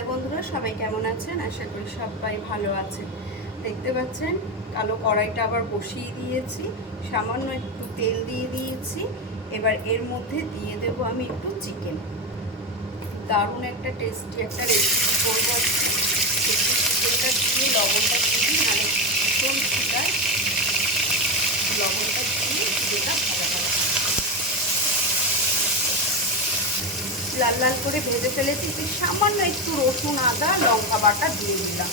Hello বন্ধুরা, সবাই কেমন আছেন? আশা করি সবাই ভালো আছেন। দেখতে পাচ্ছেন কালো কড়াইটা আবার বসিয়ে দিয়েছি, সামান্য একটু তেল দিয়ে দিয়েছি। এবার এর মধ্যে দিয়ে দেব আমি একটু চিকেন। দারুণ একটা টেস্টি একটা রেসিপি করবো। একটু চিকেনটা দিয়ে লবণটা দিয়ে মানে ভীষণ ছিটায়, লবণটা দিয়ে যেটা ভাজা ভাজা লাল লাল করে ভেজে ফেলেছি। সামান্য একটু রসুন আদা লঙ্কা বাটা দিয়ে দিলাম,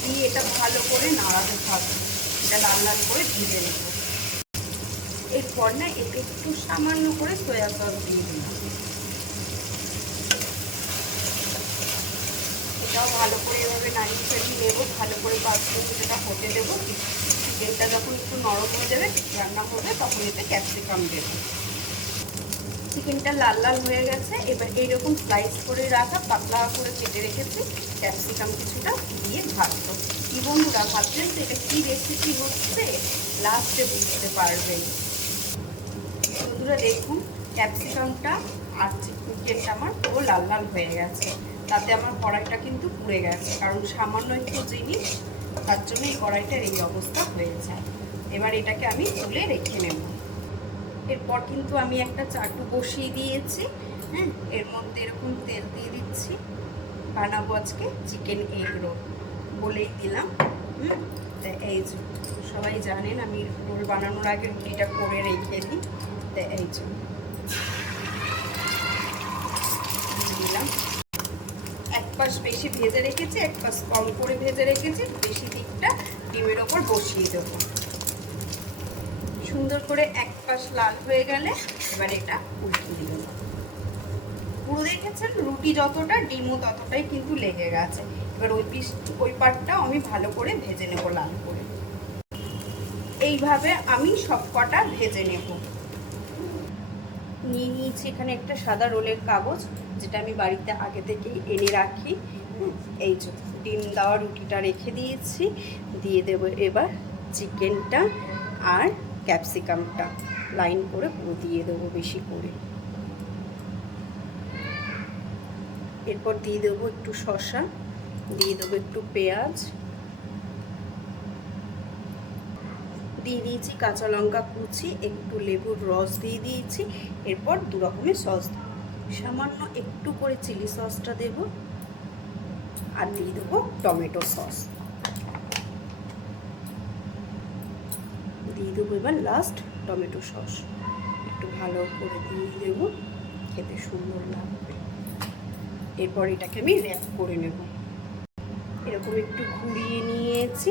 দিয়ে এটা ভালো করে নাড়াতে থাকবো। এটা লাল লাল করে ভেজে নেব। এরপর না এতে একটু সামান্য করে সয়া সস দিয়ে দিলাম। এটাও ভালো করে এভাবে নাড়িয়ে চাড়িয়ে নেবো, ভালো করে 5 মিনিট এটা হতে দেবো। চিকেনটা যখন একটু নরম হয়ে যাবে, রান্না হবে, তখন এতে ক্যাপসিকাম দেবো। চিকেনটা লাল লাল হয়ে গেছে। এবার এইরকম স্লাইস করে রাখা পাতলা করে কেটে রেখেছি ক্যাপসিকাম কিছুটা দিয়ে ভাজবো। কি বন্ধুরা, ভাবছেন তো এটা কি রেসিপি হচ্ছে? লাস্টে বুঝতে পারবেন। বন্ধুরা দেখুন, ক্যাপসিকামটা আর চিকেনটা আমার পুরো লাল লাল হয়ে গেছে। তাতে আমার কড়াইটা কিন্তু পুড়ে গেছে, কারণ সামান্য একটু জিনিস, তার জন্য এই কড়াইটার এই অবস্থা হয়ে যায়। এবার এটাকে আমি তুলে রেখে নেব। এরপর কিন্তু আমি একটা চাটু বসিয়ে দিয়েছি। হ্যাঁ, এর মধ্যে এরকম তেল দিয়ে দিচ্ছি। বানাবো আজকে চিকেন এগ রোল, বলেই দিলাম। তো এই যে সবাই জানেন আমি রোল বানানোর আগে রুটিটা করে রেখে দিই। তো এই যে দিলাম। এক পাশ বেশি ভেজে রেখেছি, এক পাশ কম করে ভেজে রেখেছি। বেশি দিকটা ডিমের ওপর বসিয়ে দেবো। সুন্দর করে এক পাশ লাল হয়ে গেলে এবার এটা উল্টিয়ে দিলাম। পুরো দেখেছেন রুটি যতটা, ডিমও ততটাই কিন্তু লেগে গেছে। এবার ওই পাটটাও আমি ভালো করে ভেজে নেব লাল করে। এইভাবে আমি সব কটা ভেজে নেব। নিয়ে নিয়েছি এখানে একটা সাদা রোলের কাগজ, যেটা আমি বাড়িতে আগে থেকেই এনে রাখি। এই যে ডিম দেওয়া রুটিটা রেখে দিয়েছি। দিয়ে দেব এবার চিকেনটা আর ক্যাপসিকামটা লাইন করে পুরো দিয়ে দেবো বেশি করে। এরপর দিয়ে দেবো একটু শসা, দিয়ে দেবো একটু পেঁয়াজ, দিয়ে দিয়েছি কাঁচা লঙ্কা কুচি, একটু লেবুর রস দিয়ে দিয়েছি। এরপর 2 রকমের সস, সামান্য একটু করে চিলি সসটা দেব, আর দিয়ে দেবো টমেটো সস। দিয়ে দেবো এবার লাস্ট টমেটো সস, একটু ভালো করে দিয়ে দেবো, খেতে সুন্দর লাগবে। এরপর এটাকে আমি র্যাপ করে নেব। এরকম একটু ঘুরিয়ে নিয়েছি।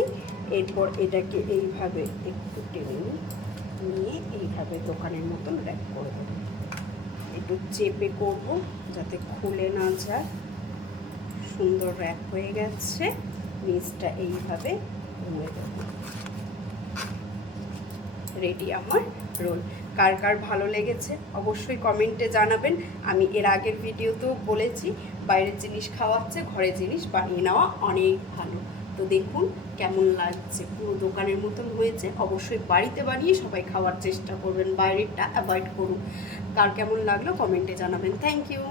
এরপর এটাকে এইভাবে একটু টেনে নিয়ে এইভাবে দোকানের মতন র্যাপ করে দেবো। একটু চেপে করব যাতে খুলে না যায়। সুন্দর র্যাপ হয়ে গেছে। নিচটা এইভাবে ধুয়ে দেবো। রেডি আমার রোল। কার কার ভালো লেগেছে অবশ্যই কমেন্টে জানাবেন। আমি এর আগের ভিডিওতেও বলেছি, বাইরের জিনিস খাওয়াচ্ছে, ঘরের জিনিস বানিয়ে নেওয়া অনেক ভালো। তো দেখুন কেমন লাগছে, পুরো দোকানের মতন হয়েছে। অবশ্যই বাড়িতে বানিয়ে সবাই খাওয়ার চেষ্টা করবেন, বাইরেরটা অ্যাভয়েড করুন। কার কেমন লাগলো কমেন্টে জানাবেন। Thank you.